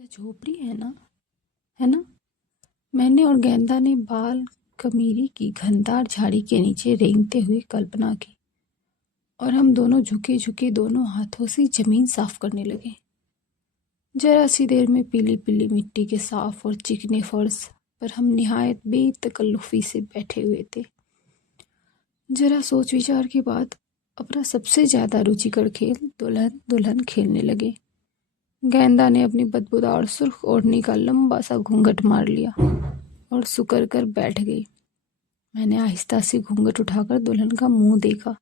यह झोपड़ी है ना, है ना। मैंने और गेंदा ने बाल कमीरी की घनदार झाड़ी के नीचे रेंगते हुए कल्पना की और हम दोनों झुके झुके दोनों हाथों से जमीन साफ करने लगे। जरा सी देर में पीली पीली मिट्टी के साफ और चिकने फर्श पर हम निहायत बेतकल्लुफी से बैठे हुए थे। जरा सोच विचार के बाद अपना सबसे ज्यादा रुचिकर खेल दुल्हन दुल्हन खेलने लगे। गेंदा ने अपनी बदबूदार सुर्ख ओढ़नी का लंबा सा घूंघट मार लिया और सुकर कर बैठ गई। मैंने आहिस्ता से घूंघट उठाकर दुल्हन का मुंह देखा।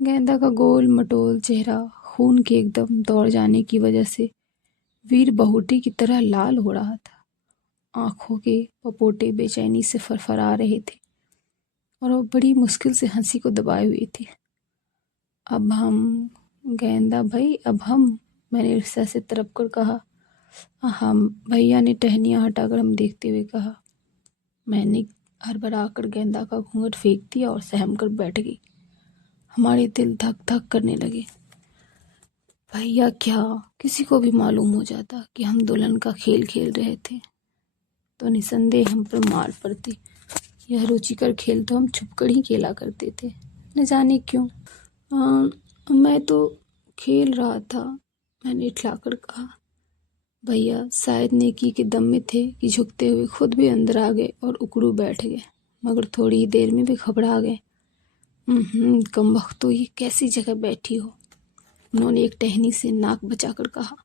गेंदा का गोल मटोल चेहरा खून के एकदम दौड़ जाने की वजह से वीर बहुटी की तरह लाल हो रहा था। आंखों के पपोटे बेचैनी से फरफरा रहे थे और वो बड़ी मुश्किल से हंसी को दबाए हुए थी। अब हम गेंदा भाई, अब हम, मैंने ईर्ष्या से तरप कर कहा। हम, भैया ने टहनियाँ हटाकर हम देखते हुए कहा। मैंने हड़बड़ा कर गेंदा का घूंघट फेंक दिया और सहम कर बैठ गई। हमारे दिल धक धक करने लगे। भैया क्या किसी को भी मालूम हो जाता कि हम दुल्हन का खेल खेल रहे थे तो निसंदेह हम पर मार पड़ती। यह रुचिकर खेल तो हम छुपकर ही खेला करते थे, न जाने क्यों। मैं तो खेल रहा था, मैंने इठलाकर कहा। भैया शायद नेकी के दम में थे कि झुकते हुए खुद भी अंदर आ गए और उकड़ू बैठ गए, मगर थोड़ी ही देर में भी घबरा गए। कमबख्त, तो ये कैसी जगह बैठी हो, उन्होंने एक टहनी से नाक बचाकर कहा।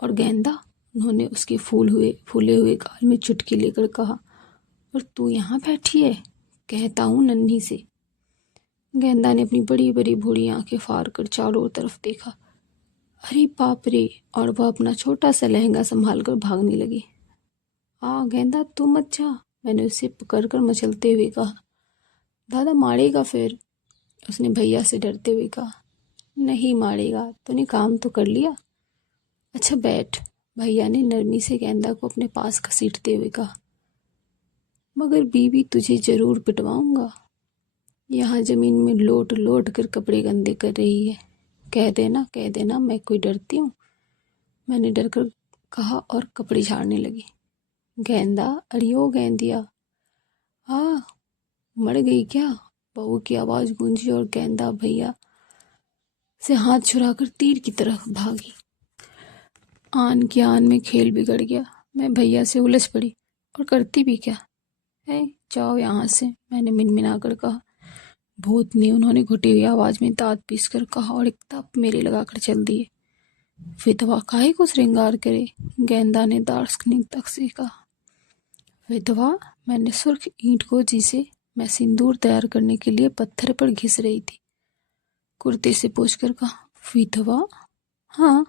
और गेंदा, उन्होंने उसके फूले हुए गाल में चुटकी लेकर कहा। और तू यहाँ बैठी है, कहता हूँ नन्ही से। गेंदा ने अपनी बड़ी बड़ी भूरी आंखें फाड़ कर चारों तरफ देखा। अरे बाप रे, और वह अपना छोटा सा लहंगा संभाल कर भागने लगी। गेंदा तू मत जा, मैंने उसे पकड़कर मचलते हुए कहा। दादा मारेगा फिर, उसने भैया से डरते हुए कहा। नहीं मारेगा, तूने काम तो कर लिया। अच्छा बैठ, भैया ने नरमी से गेंदा को अपने पास घसीटते हुए कहा। मगर बीवी तुझे जरूर पिटवाऊंगा, यहाँ जमीन में लोट लोट कर कपड़े गंदे कर रही है। कह देना मैं कोई डरती हूँ, मैंने डर कर कहा और कपड़े झाड़ने लगी। गेंदा, अरियो गेंदिया, मर गई क्या, बहू की आवाज गूंजी और गेंदा भैया से हाथ छुड़ाकर तीर की तरफ भागी। आन की आन में खेल बिगड़ गया। मैं भैया से उलझ पड़ी और करती भी क्या है। जाओ यहाँ से, मैंने मिनमिनाकर कहा। भूत ने, उन्होंने घुटी हुई आवाज में दांत पीसकर कहा और एक तप मेरे लगाकर चल दिए। विधवा काहे को श्रृंगार करे, गेंदा ने दार्शनिक से कहा। विधवा, मैंने सुर्ख ईंट को जिसे मैं सिंदूर तैयार करने के लिए पत्थर पर घिस रही थी कुर्ते से पूछकर कहा। विधवा? हाँ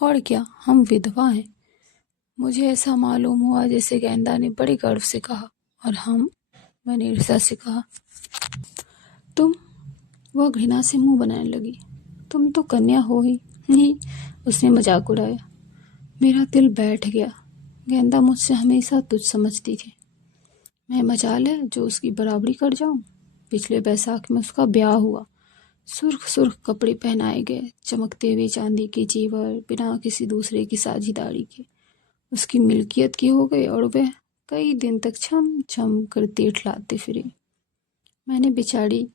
और क्या, हम विधवा हैं। मुझे ऐसा मालूम हुआ जैसे गेंदा ने बड़े गर्व से कहा। और हम, मैंने ईर्ष्या से कहा। तुम? वह घृणा से मुंह बनाने लगी। तुम तो कन्या हो ही नहीं, उसने मजाक उड़ाया। मेरा दिल बैठ गया। गेंदा मुझसे हमेशा तुझ समझती थी। मैं मजाल है जो उसकी बराबरी कर जाऊं। पिछले बैसाख में उसका ब्याह हुआ। सुर्ख सुर्ख कपड़े पहनाए गए, चमकते हुए चांदी के जेवर, बिना किसी दूसरे की साझेदारी के उसकी मिल्कियत की हो गए और वह कई दिन तक छम छम करते इठलाते फिरे। मैंने बेचारी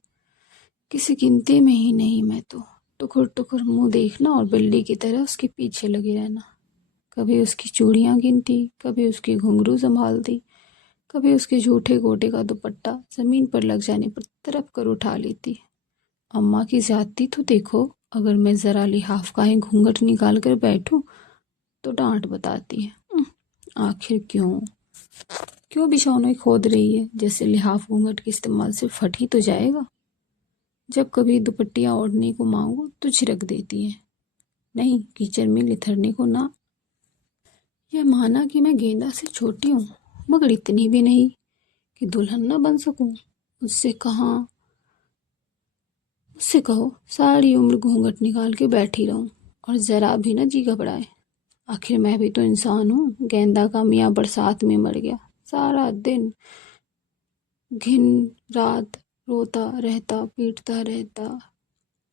किसी गिनती में ही नहीं, मैं तो टुकुर टुकुर मुंह देखना और बिल्ली की तरह उसके पीछे लगे रहना। कभी उसकी चूड़ियां गिनती, कभी उसके घुंघरू संभालती, कभी उसके झूठे गोटे का दुपट्टा जमीन पर लग जाने पर तरफ कर उठा लेती। अम्मा की ज्यादती तो देखो, अगर मैं जरा लिहाफ का ही घूंघट निकाल कर बैठूं तो डांट बताती है। आखिर क्यों बिछौने खोद रही है, जैसे लिहाफ घूंघट के इस्तेमाल से फट ही तो जाएगा। जब कभी दुपट्टियां ओढ़ने को मांगो तो झिड़क देती है, नहीं कीचड़ में लिथरने को ना। यह माना कि मैं गेंदा से छोटी हूँ, मगर इतनी भी नहीं कि दुल्हन न बन सकूं। उससे कहो सारी उम्र घूंघट निकाल के बैठी रहूं और जरा भी न जी घबराए। आखिर मैं भी तो इंसान हूँ। गेंदा का मियाँ बरसात में मर गया, सारा दिन घिन रात रोता रहता, पीटता रहता।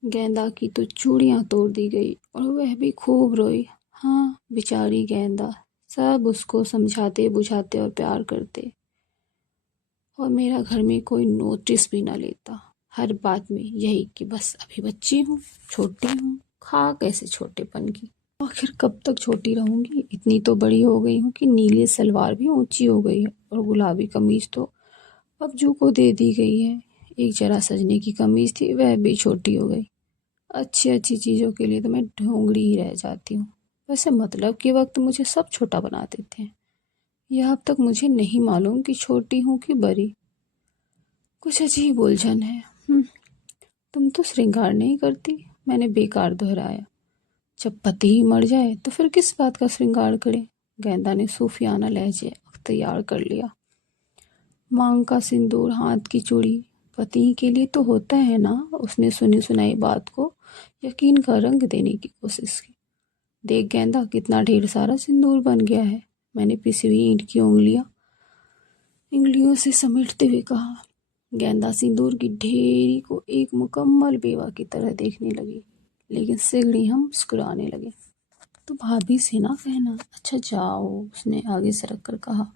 गेंदा की तो चूड़ियां तोड़ दी गई और वह भी खूब रोई। हाँ, बेचारी गेंदा। सब उसको समझाते बुझाते और प्यार करते, और मेरा घर में कोई नोटिस भी ना लेता। हर बात में यही कि बस अभी बच्ची हूँ, छोटी हूँ, खा कैसे छोटेपन की। आखिर कब तक छोटी रहूंगी? इतनी तो बड़ी हो गई हूँ कि नीली सलवार भी ऊंची हो गई है, और गुलाबी कमीज तो अब्जू को दे दी गई है। एक जरा सजने की कमीज थी, वह भी छोटी हो गई। अच्छी अच्छी चीज़ों के लिए तो मैं ढोंगड़ी ही रह जाती हूँ। वैसे मतलब के वक्त मुझे सब छोटा बना देते हैं। यह अब तक मुझे नहीं मालूम कि छोटी हूँ कि बड़ी। कुछ अजीब उलझन है। तुम तो श्रृंगार नहीं करती, मैंने बेकार दोहराया। जब पति ही मर जाए तो फिर किस बात का श्रृंगार करें? गेंदा ने सूफियाना लहजे अख्तियार कर लिया। मांग का सिंदूर, हाथ की चूड़ी, पति के लिए तो होता है ना। उसने सुनी सुनाई बात को यकीन का रंग देने की कोशिश की। देख गेंदा, कितना ढेर सारा सिंदूर बन गया है, मैंने पिसी हुई ईंट की उंगलियों से समेटते हुए कहा। गेंदा सिंदूर की ढेरी को एक मुकम्मल बेवा की तरह देखने लगी, लेकिन सिगड़ी हम मुस्कुराने लगे। तो भाभी से ना कहना। अच्छा जाओ, उसने आगे सरक कर कहा,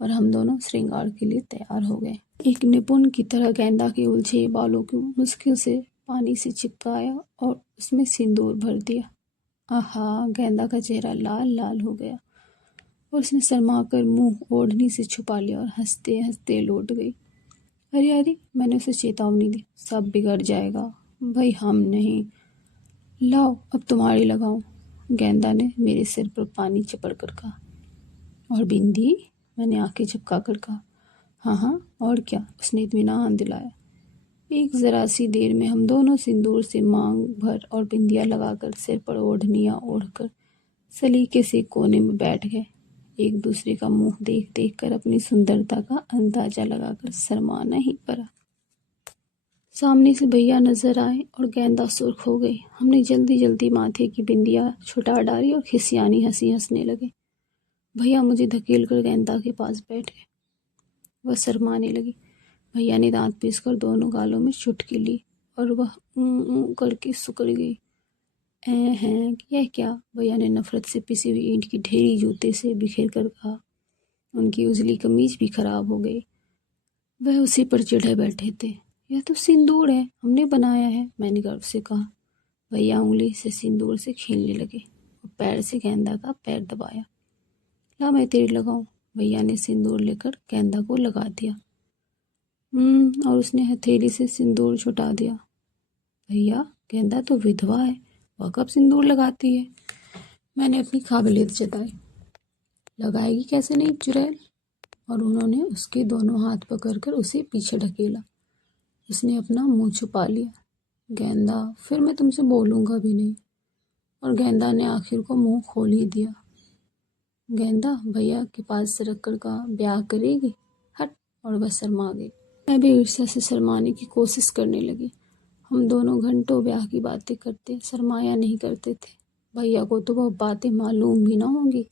और हम दोनों श्रृंगार के लिए तैयार हो गए। एक निपुण की तरह गेंदा के उलझे बालों को मुश्किल से पानी से चिपकाया और उसमें सिंदूर भर दिया। आहा, गेंदा का चेहरा लाल लाल हो गया, और उसने शर्मा कर मुंह ओढ़नी से छुपा लिया और हंसते हंसते लौट गई। अरे अरे, मैंने उसे चेतावनी दी, सब बिगड़ जाएगा। भाई हम नहीं। लाओ अब तुम्हारी लगाऊं, गेंदा ने मेरे सिर पर पानी चपड़ कर कहा। और बिंदी, मैंने आंखें झपका कर कहा। हाँ हाँ, और क्या, उसने इत्मीनान दिलाया। एक जरा सी देर में हम दोनों सिंदूर से मांग भर और बिंदियां लगाकर सिर पर ओढ़नियां ओढ़कर सलीके से कोने में बैठ गए। एक दूसरे का मुंह देख देख कर अपनी सुंदरता का अंदाजा लगाकर शर्माना ही पड़ा। सामने से भैया नजर आए और गेंदा सुर्ख हो गई। हमने जल्दी जल्दी माथे की बिंदियां छुटा डाली और खिसियानी हंसी हंसने लगे। भैया मुझे धकेल कर गेंदा के पास बैठ गए। वह शर्माने लगी। भैया ने दांत पीसकर दोनों गालों में चुटकी ली और वह करके सुकड़ गई। हैं, यह क्या? भैया ने नफरत से पिसी हुई ईंट की ढेरी जूते से बिखेर कर कहा। उनकी उजली कमीज भी खराब हो गई। वह उसी पर चिढ़े बैठे थे। यह तो सिंदूर है, हमने बनाया है, मैंने गर्व से कहा। भैया उंगली से सिंदूर से खेलने लगे और पैर से गेंदा का पैर दबाया। ला मैं तेरे लगाऊं। भैया ने सिंदूर लेकर गेंदा को लगा दिया। और उसने हथेली से सिंदूर छुटा दिया। भैया, गेंदा तो विधवा है, वह कब सिंदूर लगाती है? मैंने अपनी काबिलियत जताई। लगाएगी कैसे नहीं चुड़ैल। और उन्होंने उसके दोनों हाथ पकड़कर उसे पीछे ढकेला। उसने अपना मुंह छुपा लिया। गेंदा, फिर मैं तुमसे बोलूँगा भी नहीं। और गेंदा ने आखिर को मुंह खोल ही दिया। गेंदा भैया के पास सरक कर कहा, ब्याह करेगी? हट। और वह शर्मा गई। मैं भी ईर्ष्या से शर्माने की कोशिश करने लगी। हम दोनों घंटों ब्याह की बातें करते, शर्माया नहीं करते थे। भैया को तो वह बातें मालूम भी ना होंगी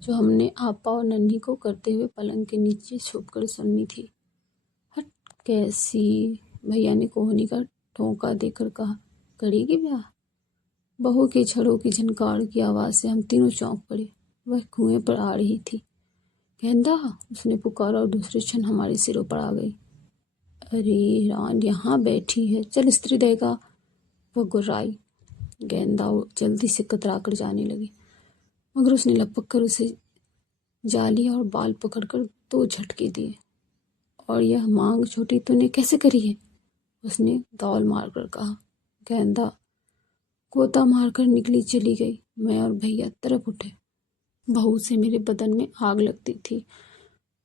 जो हमने आपा और नन्ही को करते हुए पलंग के नीचे छुपकर सुननी थी। हट, कैसी? भैया ने कोहनी का ठोंका देकर कहा, करेगी ब्याह? बहू के छड़ों की झनकार की आवाज़ से हम तीनों चौंक पड़े। वह कुएं पर आ रही थी। गेंदा, उसने पुकारा और दूसरे क्षण हमारे सिरों पर आ गई। अरे रान, यहाँ बैठी है, चल स्त्री देगा। वह गुर्राई। गेंदा जल्दी से कतरा कर जाने लगी, मगर उसने लपक कर उसे जा लिया और बाल पकड़कर 2 झटके दिए। और यह मांग छोटी तूने कैसे करी है? उसने दौल मारकर कहा। गेंदा गोता मारकर निकली चली गई। मैं और भैया तरफ उठे। बहू से मेरे बदन में आग लगती थी।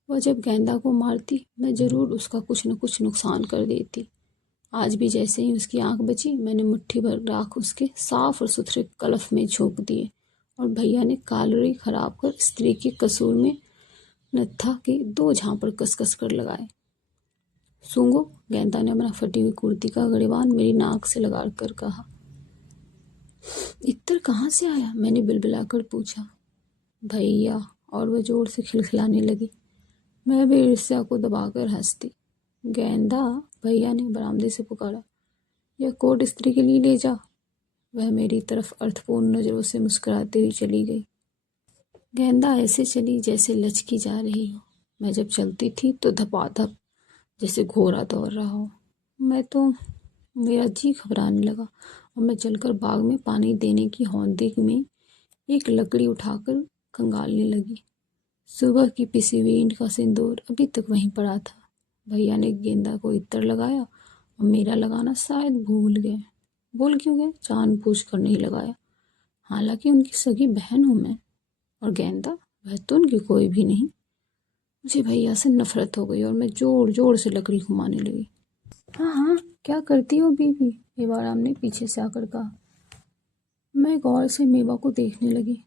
वह जब गेंदा को मारती, मैं जरूर उसका कुछ न कुछ नुकसान कर देती। आज भी जैसे ही उसकी आंख बची, मैंने मुट्ठी भर राख उसके साफ और सुथरे कलफ में झोंक दिए और भैया ने कालरी खराब कर स्त्री के कसूर में नत्था के 2 झांपड़ कस कर लगाए। सूंघो। गेंदा ने अपना फटी हुई कुर्ती का गड़ेबान मेरी नाक से लगा कर कहा। इत्र कहाँ से आया? मैंने बिलबिलाकर पूछा। भैया। और वह जोर से खिलखिलाने लगी। मैं भी ईर्ष्या को दबाकर हंसती। गेंदा, भैया ने बरामदे से पुकारा, यह कोट स्त्री के लिए ले जा। वह मेरी तरफ अर्थपूर्ण नज़रों से मुस्कुराती हुई चली गई। गेंदा ऐसे चली जैसे लचकी जा रही हो। मैं जब चलती थी तो धपाधप जैसे घोड़ा दौड़ रहा हो। मेरा जी घबराने लगा और मैं चलकर बाग में पानी देने की हौदी में एक लकड़ी उठाकर खंगालने लगी। सुबह की पिसी हुई ईंट का सिंदूर अभी तक वहीं पड़ा था। भैया ने गेंदा को इत्र लगाया और मेरा लगाना शायद भूल गए। भूल क्यों गए? जानबूझकर नहीं लगाया। हालांकि उनकी सगी बहन हूँ मैं, और गेंदा वह तो उनकी कोई भी नहीं। मुझे भैया से नफरत हो गई और मैं जोर जोर से लकड़ी घुमाने लगी। हाँ हाँ, क्या करती हो बीबी? मेवाराम ने पीछे से आकर कहा। मैं गौर से मेवा को देखने लगी।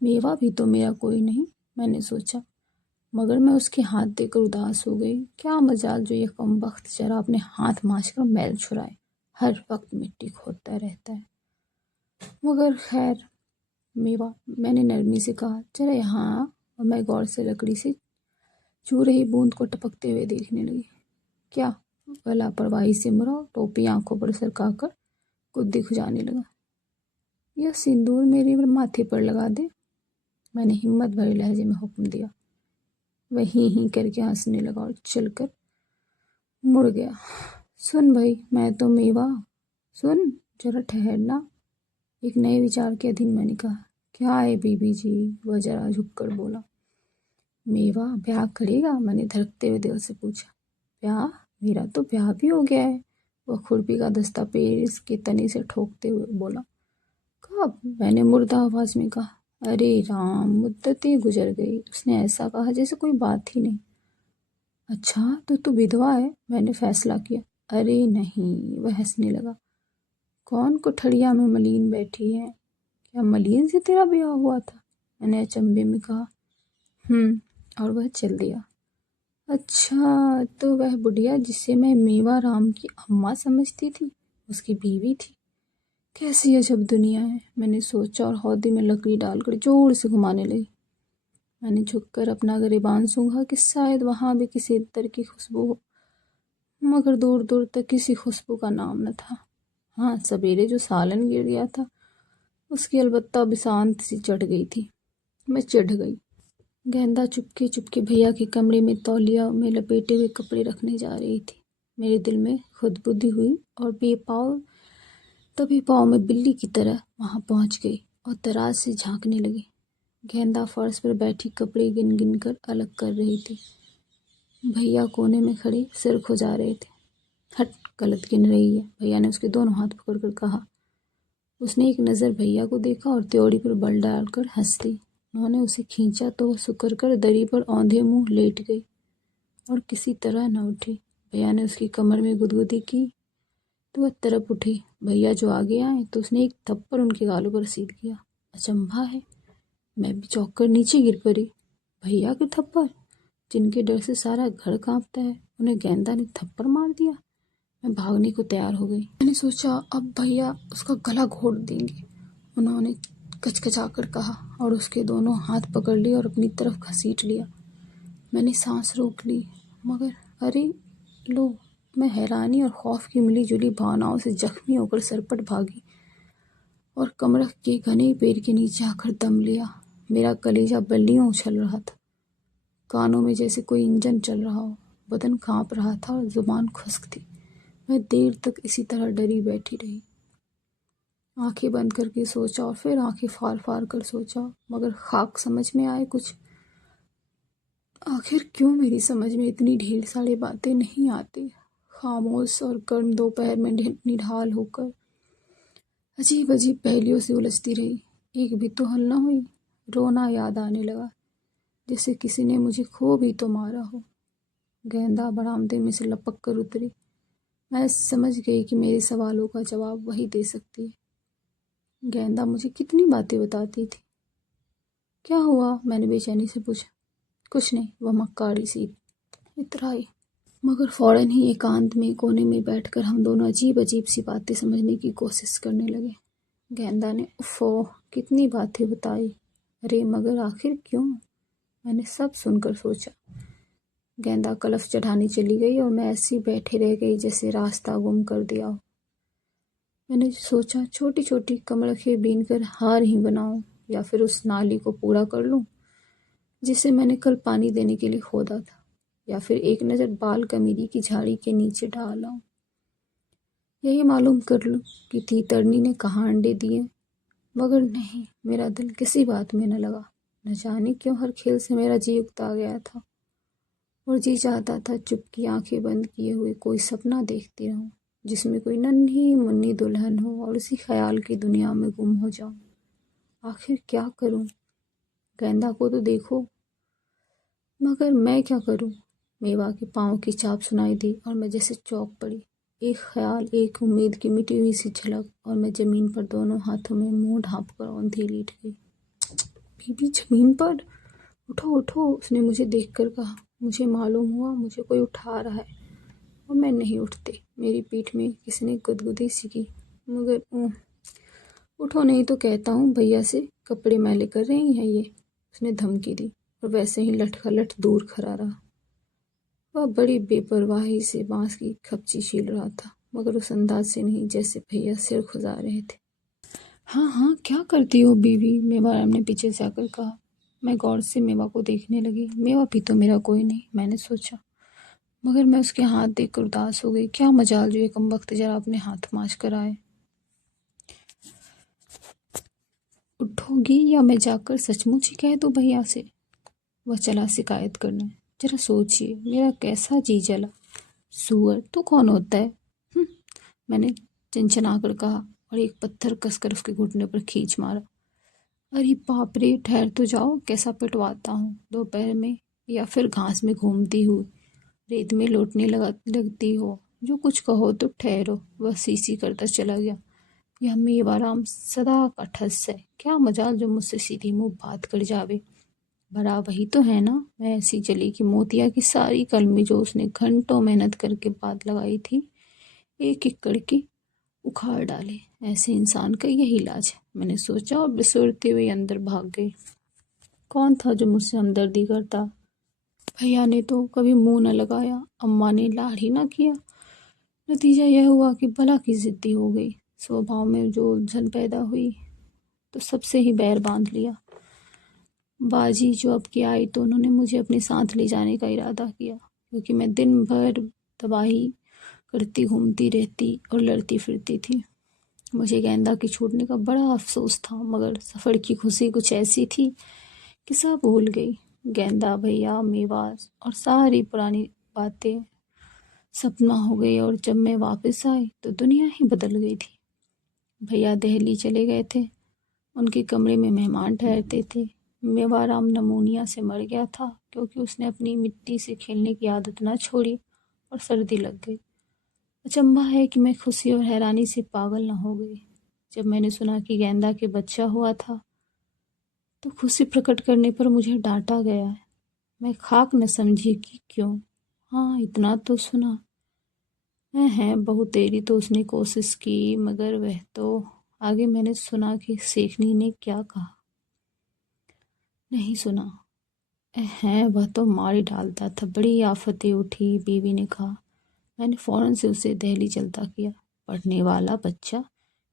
मेवा भी तो मेरा कोई नहीं, मैंने सोचा, मगर मैं उसके हाथ देकर उदास हो गई। क्या मजाल जो ये कमबख्त जरा अपने हाथ मांजकर मैल छुड़ाए, हर वक्त मिट्टी खोदता रहता है। मगर खैर मेवा, मैंने नरमी से कहा, जरा यहाँ आ। और मैं गौर से लकड़ी से छू रही बूंद को टपकते हुए देखने लगी। क्या? वह लापरवाही से मुड़ा, टोपी आंखों पर सरकाकर गुद्दी खुजाने लगा। यह सिंदूर मेरे माथे पर लगा दे, मैंने हिम्मत भरे लहजे में हुक्म दिया। वह ही करके हंसने लगा और चलकर मुड़ गया। सुन भाई, मैं तो मेवा, सुन जरा ठहरना, एक नए विचार के अधीन मैंने कहा। क्या है बीबी जी? वह जरा झुककर बोला। मेवा ब्याह करेगा? मैंने धड़कते हुए दिल से पूछा। ब्याह? मेरा तो ब्याह भी हो गया है, वह खुरपी का दस्ता पेड़ के तने से ठोकते हुए बोला। कब? मैंने मुर्दा आवाज में कहा। अरे राम, मुद्दतें गुजर गई। उसने ऐसा कहा जैसे कोई बात ही नहीं। अच्छा तो तू विधवा है? मैंने फैसला किया। अरे नहीं, वह हंसने लगा। कौन कुठड़िया में मलीन बैठी है? क्या मलीन से तेरा ब्याह हुआ था? मैंने अचंभे में कहा। और वह चल दिया। अच्छा तो वह बुढ़िया जिसे मैं मेवा राम की अम्मा समझती थी, उसकी बीवी थी। कैसी अजब दुनिया है, मैंने सोचा और हौदी में लकड़ी डालकर जोर से घुमाने लगी। मैंने झुककर अपना गिरेबान सूंघा कि शायद वहां भी किसी इत्र की खुशबू हो, मगर दूर दूर तक किसी खुशबू का नाम न था। हाँ, सवेरे जो सालन गिर गया था उसकी अलबत्ता बिसांत सी चढ़ गई थी। मैं चिढ़ गई। गेंदा चुपके चुपके भैया के कमरे में तौलिया में लपेटे हुए कपड़े रखने जा रही थी। मेरे दिल में खुदबुद्दी हुई और तभी पाँव में बिल्ली की तरह वहां पहुंच गई और दराज से झांकने लगी। गेंदा फर्श पर बैठी कपड़े गिन गिन कर अलग कर रही थी। भैया कोने में खड़े सिर खुजा रहे थे। हट, गलत गिन रही है, भैया ने उसके दोनों हाथ पकड़कर कहा। उसने एक नज़र भैया को देखा और त्योड़ी पर बल डालकर हंस दी। उन्होंने उसे खींचा तो वह सुकर कर दरी पर औंधे मुंह लेट गई और किसी तरह न उठी। भैया ने उसकी कमर में गुदगुदी की तो वह तरप उठी। भैया जो आगे आए तो उसने एक थप्पड़ उनके गालों पर रसीद किया। अचंभा है, मैं भी चौंक कर नीचे गिर पड़ी। भैया के थप्पड़, जिनके डर से सारा घर कांपता है, उन्हें गेंदा ने थप्पड़ मार दिया। मैं भागने को तैयार हो गई। मैंने सोचा अब भैया उसका गला घोट देंगे। उन्होंने कचकचाकर कहा और उसके दोनों हाथ पकड़ लिए और अपनी तरफ घसीट लिया। मैंने सांस रोक ली, मगर अरे लो, मैं हैरानी और खौफ की मिली जुली भावनाओं से जख्मी होकर सरपट भागी और कमर के घने पेड़ के नीचे आकर दम लिया। मेरा कलेजा बल्लियों उछल रहा था, कानों में जैसे कोई इंजन चल रहा हो, बदन कांप रहा था और जुबान खुश्क थी। मैं देर तक इसी तरह डरी बैठी रही, आंखें बंद करके सोचा और फिर आंखें फाड़ फाड़ कर सोचा, मगर खाक समझ में आए कुछ। आखिर क्यों मेरी समझ में इतनी ढेर सारी बातें नहीं आती। खामोश और गर्म दोपहर में निढाल होकर अजीब अजीब पहेलियों से उलझती रही, एक भी तो हल न हुई। रोना याद आने लगा, जैसे किसी ने मुझे खूब ही तो मारा हो। गेंदा बरामदे में से लपक कर उतरी। मैं समझ गई कि मेरे सवालों का जवाब वही दे सकती है। गेंदा मुझे कितनी बातें बताती थी। क्या हुआ? मैंने बेचैनी से पूछा। कुछ नहीं, वह मक्कारी सी इतराई। मगर फौरन ही एकांत में कोने में बैठकर हम दोनों अजीब अजीब सी बातें समझने की कोशिश करने लगे। गेंदा ने उफ़ो कितनी बातें बताई। अरे मगर आखिर क्यों? मैंने सब सुनकर सोचा। गेंदा कलफ चढ़ाने चली गई और मैं ऐसी बैठे रह गई जैसे रास्ता गुम कर दिया हो। मैंने सोचा छोटी छोटी कमरखें बीन कर हार ही बनाऊं, या फिर उस नाली को पूरा कर लूं जिसे मैंने कल पानी देने के लिए खोदा था, या फिर एक नज़र बाल कमीरी की झाड़ी के नीचे डाल आऊं। यही मालूम कर लूं कि तीतरनी ने कहाँ अंडे दिए। मगर नहीं, मेरा दिल किसी बात में न लगा। न जाने क्यों हर खेल से मेरा जी उकता गया था, और जी चाहता था चुप की आंखें बंद किए हुए कोई सपना देखती रहूं, जिसमें कोई नन्ही मुन्नी दुल्हन हो, और उसी ख्याल की दुनिया में गुम हो जाऊं। आखिर क्या करूं? गेंदा को तो देखो, मगर मैं क्या करूं? मेवा के पाँव की चाप सुनाई दी और मैं जैसे चौंक पड़ी। एक ख्याल, एक उम्मीद की मिटी हुई सी झलक, और मैं जमीन पर दोनों हाथों में मुंह ढांप कर औंधी लेट गई। बीबी जमीन पर? उठो उठो, उसने मुझे देखकर कहा। मुझे मालूम हुआ मुझे कोई उठा रहा है, और मैं नहीं उठती। मेरी पीठ में किसी ने गुदगुदी सी की। मगर उठो नहीं तो कहता हूँ भैया से, कपड़े मैले कर रही हैं ये, उसने धमकी दी, और वैसे ही लटखलट दूर खड़ा रहा। वह बड़ी बेपरवाही से बांस की खपची छील रहा था, मगर उस अंदाज से नहीं जैसे भैया सिर खुजा रहे थे। हाँ हाँ, क्या करती हो बीवी? मेवाराम ने पीछे से आकर कहा। मैं गौर से मेवा को देखने लगी। मेवा भी तो मेरा कोई नहीं, मैंने सोचा, मगर मैं उसके हाथ देखकर उदास हो गई। क्या मजाल जो ये कमबख्त जरा अपने हाथ मांझ कर आए। उठोगी या मैं जाकर सचमुच ही कह दूं भैया से? वह चला शिकायत करने। जरा सोचिए, मेरा कैसा जी जला। सुअर तो कौन होता है? मैंने चंचना कर कहा, और एक पत्थर कसकर उसके घुटने पर खींच मारा। अरे बाप रे, ठहर तो जाओ, कैसा पिटवाता हूँ। दोपहर में या फिर घास में घूमती हुई रेत में लौटने लगती हो। जो कुछ कहो तो ठहरो। वह सीसी करता चला गया। यह मेवाराम सदा का ठस है। क्या मजाल जो मुझसे सीधी मुंह बात कर जावे। भला वही तो है ना, मैं ऐसी जली कि मोतिया की सारी कलमी जो उसने घंटों मेहनत करके बात लगाई थी, एक एक करके उखाड़ डाले। ऐसे इंसान का यही इलाज है, मैंने सोचा, और बिसुरते हुए अंदर भाग गई। कौन था जो मुझसे हमदर्दी करता? भैया ने तो कभी मुंह न लगाया, अम्मा ने लाड़ ही ना किया। नतीजा यह हुआ कि भला की जिद्दी हो गई। स्वभाव में जो उलझन पैदा हुई तो सबसे ही बैर बांध लिया। बाजी जो अब की आई तो उन्होंने मुझे अपने साथ ले जाने का इरादा किया, क्योंकि मैं दिन भर तबाही करती घूमती रहती और लड़ती फिरती थी। मुझे गेंदा के छूटने का बड़ा अफसोस था, मगर सफ़र की खुशी कुछ ऐसी थी कि सब भूल गई। गेंदा, भैया, मेवा और सारी पुरानी बातें सपना हो गई, और जब मैं वापस आई तो दुनिया ही बदल गई थी। भैया दिल्ली चले गए थे। उनके कमरे में मेहमान ठहरते थे। मेवाराम नमूनिया से मर गया था, क्योंकि उसने अपनी मिट्टी से खेलने की आदत ना छोड़ी, और सर्दी लग गई। अचंभा है कि मैं खुशी और हैरानी से पागल न हो गई। जब मैंने सुना कि गेंदा के बच्चा हुआ था तो खुशी प्रकट करने पर मुझे डांटा गया है। मैं खाक न समझी कि क्यों। हाँ, इतना तो सुना है, बहुत देरी तो उसने कोशिश की, मगर वह तो आगे मैंने सुना कि शेखनी ने क्या कहा। नहीं सुना है, वह तो मार ही डालता था। बड़ी आफतें उठी, बीवी ने कहा। मैंने फौरन से उसे दिल्ली चलता किया। पढ़ने वाला बच्चा,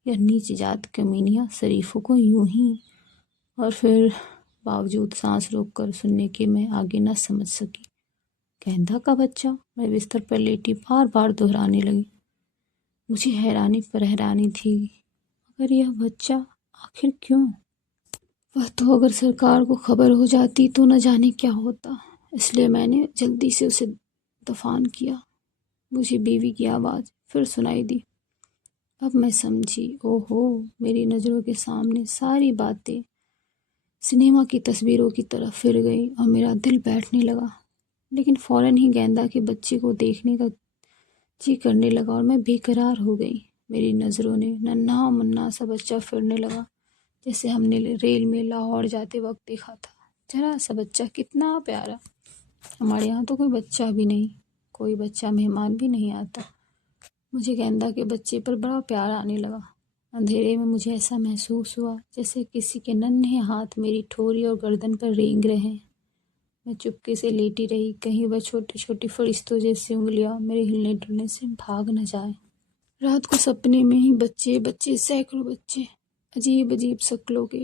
यह नीच जात कमीनियाँ शरीफों को यूं ही। और फिर बावजूद सांस रोक कर सुनने के मैं आगे न समझ सकी। गेंदा का बच्चा? मैं बिस्तर पर लेटी बार बार दोहराने लगी। मुझे हैरानी पर हैरानी थी, मगर यह बच्चा आखिर क्यों? वह तो अगर सरकार को खबर हो जाती तो न जाने क्या होता। इसलिए मैंने जल्दी से उसे दफन किया। मुझे बीवी की आवाज़ फिर सुनाई दी। अब मैं समझी। ओहो, मेरी नज़रों के सामने सारी बातें सिनेमा की तस्वीरों की तरफ फिर गई, और मेरा दिल बैठने लगा। लेकिन फौरन ही गेंदा के बच्चे को देखने का जी करने लगा, और मैं बेकरार हो गई। मेरी नज़रों ने नन्हा मुन्ना सा बच्चा फिरने लगा, जैसे हमने रेल में लाहौर जाते वक्त देखा था। जरा सा बच्चा, कितना प्यारा। हमारे यहाँ तो कोई बच्चा भी नहीं, कोई बच्चा मेहमान भी नहीं आता। मुझे गेंदा के बच्चे पर बड़ा प्यार आने लगा। अंधेरे में मुझे ऐसा महसूस हुआ जैसे किसी के नन्हे हाथ मेरी ठोरी और गर्दन पर रेंग रहे हैं। मैं चुपके से लेटी रही, कहीं वह छोटी छोटी फरिश्तों जैसी उंगलियां मेरे हिलने डुलने से भाग न जाए। रात को सपने में ही बच्चे बच्चे, सैकड़ों बच्चे, अजीब अजीब शक्लों के,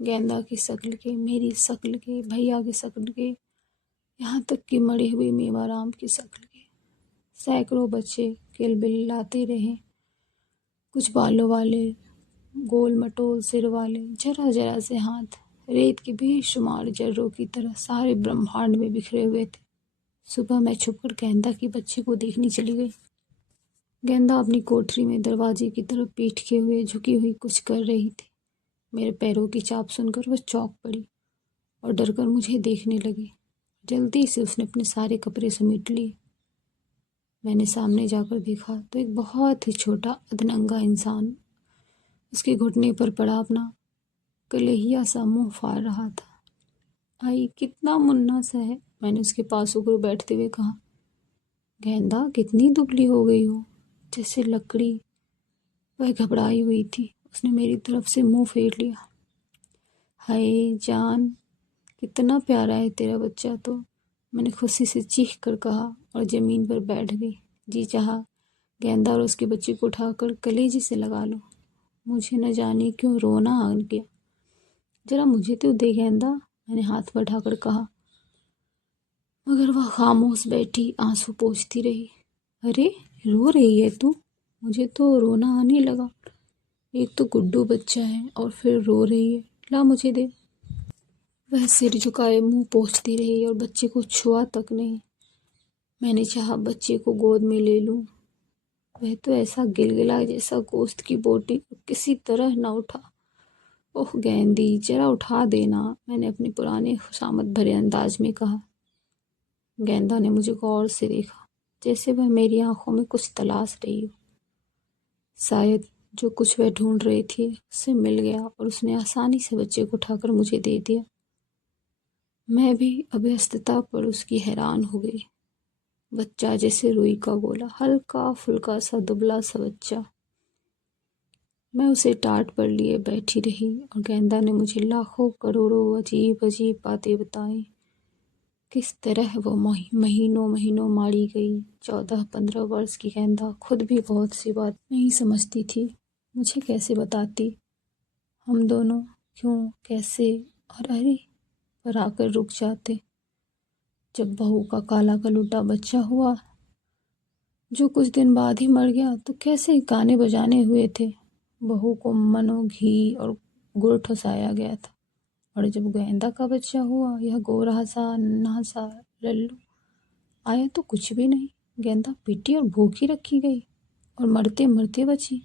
गेंदा की शक्ल के, मेरी शक्ल के, भैया की शक्ल के, यहाँ तक कि मरे हुए मेवाराम की शक्ल के। सैकड़ों बच्चे किलबिलाते रहे, कुछ बालों वाले, गोल मटोल सिर वाले, जरा जरा से हाथ, रेत के बेशुमार जर्रों की तरह सारे ब्रह्मांड में बिखरे हुए थे। सुबह मैं छुपकर गेंदा की बच्ची को देखने चली गई। गेंदा अपनी कोठरी में दरवाजे की तरफ पीठ किए हुए झुकी हुई कुछ कर रही थी। मेरे पैरों की चाप सुनकर वह चौंक पड़ी और डरकर मुझे देखने लगी। जल्दी से उसने अपने सारे कपड़े समेट लिए। मैंने सामने जाकर देखा तो एक बहुत ही छोटा अधनंगा इंसान उसके घुटने पर पड़ा अपना कलेहिया सा मुंह फाड़ रहा था। आई कितना मुन्ना सा है, मैंने उसके पास होकर बैठते हुए कहा। गेंदा कितनी दुबली हो गई हो, जैसे लकड़ी। वह घबराई हुई थी। उसने मेरी तरफ से मुंह फेर लिया। हाय जान, कितना प्यारा है तेरा बच्चा तो, मैंने खुशी से चीख कर कहा और ज़मीन पर बैठ गई। जी चाहा गेंदा और उसके बच्चे को उठाकर कलेजे से लगा लो। मुझे न जाने क्यों रोना आ गया। जरा मुझे तो दे गेंदा, मैंने हाथ बढ़ाकर कहा, मगर वह खामोश बैठी आंसू पोंछती रही। अरे रो रही है तू? मुझे तो रोना आने लगा। एक तो गुड्डू बच्चा है और फिर रो रही है। ला मुझे दे। वह सिर झुकाए मुंह पोंछती रही और बच्चे को छुआ तक नहीं। मैंने चाहा बच्चे को गोद में ले लूं। वह तो ऐसा गिलगिला जैसा गोश्त की बोटी, किसी तरह न उठा। ओह गेंदी, जरा उठा देना, मैंने अपने पुराने खुशामद भरे अंदाज में कहा। गेंदा ने मुझे गौर से देखा, जैसे वह मेरी आंखों में कुछ तलाश रही हो। शायद जो कुछ वह ढूंढ रही थी उससे मिल गया और उसने आसानी से बच्चे को उठाकर मुझे दे दिया। मैं भी अभ्यस्तता पर उसकी हैरान हो गई। बच्चा जैसे रुई का गोला, हल्का फुल्का सा दुबला सा बच्चा। मैं उसे टाट पर लिए बैठी रही और गेंदा ने मुझे लाखों करोड़ों अजीब अजीब बातें बताई। किस तरह वो महीनों महीनों मारी गई। 14-15 वर्ष की गेंदा खुद भी बहुत सी बात नहीं समझती थी। मुझे कैसे बताती? हम दोनों क्यों, कैसे और अरे पर आकर रुक जाते। जब बहू का काला कलूटा बच्चा हुआ, जो कुछ दिन बाद ही मर गया, तो कैसे गाने बजाने हुए थे। बहू को मनो घी और गुड़ ठुसाया गया था। और जब गेंदा का बच्चा हुआ, यह गोरा सा नन्हा सा लल्लू आया तो कुछ भी नहीं। गेंदा पीटी और भूखी रखी गई और मरते मरते बची।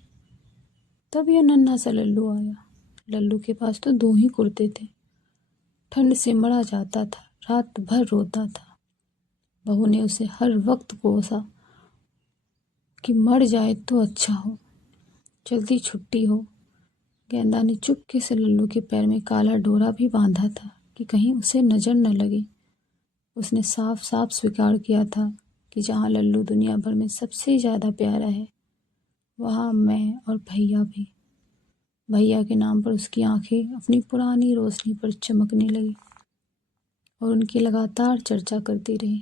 तब यह नन्हा सा लल्लू आया। लल्लू के पास तो 2 ही कुर्ते थे। ठंड से मरा जाता था, रात भर रोता था। बहू ने उसे हर वक्त कोसा कि मर जाए तो अच्छा हो, जल्दी छुट्टी हो। गेंदा ने चुपके से लल्लू के पैर में काला डोरा भी बांधा था कि कहीं उसे नजर न लगे। उसने साफ साफ स्वीकार किया था कि जहाँ लल्लू दुनिया भर में सबसे ज़्यादा प्यारा है, वहाँ मैं और भैया भी। भैया के नाम पर उसकी आंखें अपनी पुरानी रोशनी पर चमकने लगी और उनकी लगातार चर्चा करती रही।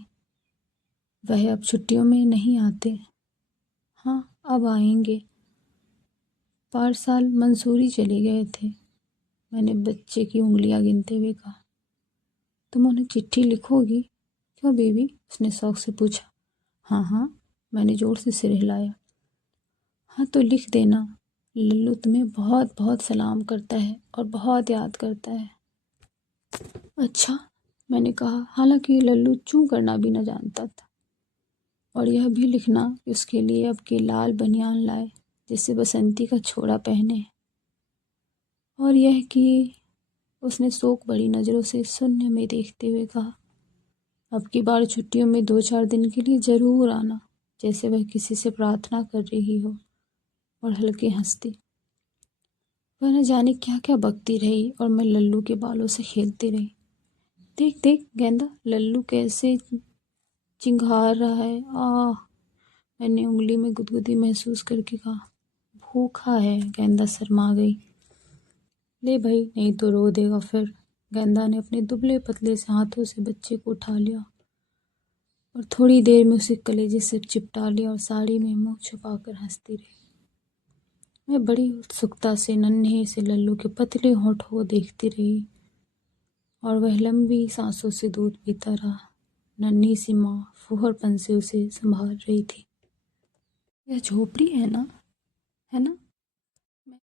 वह अब छुट्टियों में नहीं आते। हाँ, अब आएंगे। पार साल मंसूरी चले गए थे। मैंने बच्चे की उंगलियां गिनते हुए कहा। तुम उन्हें चिट्ठी लिखोगी? क्यों बेबी? उसने शौक से पूछा। हाँ हाँ, मैंने जोर से सिर हिलाया। हाँ तो लिख देना, लल्लू तुम्हें बहुत बहुत सलाम करता है और बहुत याद करता है। अच्छा, मैंने कहा, हालांकि लल्लू चूं करना भी न जानता था। और यह भी लिखना कि उसके लिए अब की लाल बनियान लाए जिससे बसंती का छोड़ा पहने। और यह कि उसने शोक बड़ी नज़रों से शून्य में देखते हुए कहा, अब की बार छुट्टियों में 2-4 दिन के लिए ज़रूर आना, जैसे वह किसी से प्रार्थना कर रही हो। और हल्के हंसती। वह न जाने क्या क्या बकती रही और मैं लल्लू के बालों से खेलती रही। देख देख गेंदा, लल्लू कैसे चिंघार रहा है। आह, मैंने उंगली में गुदगुदी महसूस करके कहा। भूखा है। गेंदा शर्मा गई। ले भाई, नहीं तो रो देगा फिर। गेंदा ने अपने दुबले पतले से हाथों से बच्चे को उठा लिया और थोड़ी देर में उसे कलेजे से चिपटा लिया और साड़ी में मुंह छुपाकर हंसती रही। मैं बड़ी उत्सुकता से नन्हे से लल्लू के पतले होठों को देखती रही और वह लंबी सांसों से दूध पीता रहा। नन्ही सी माँ फूहड़पन से उसे संभाल रही थी। यह झोपड़ी है ना, है ना?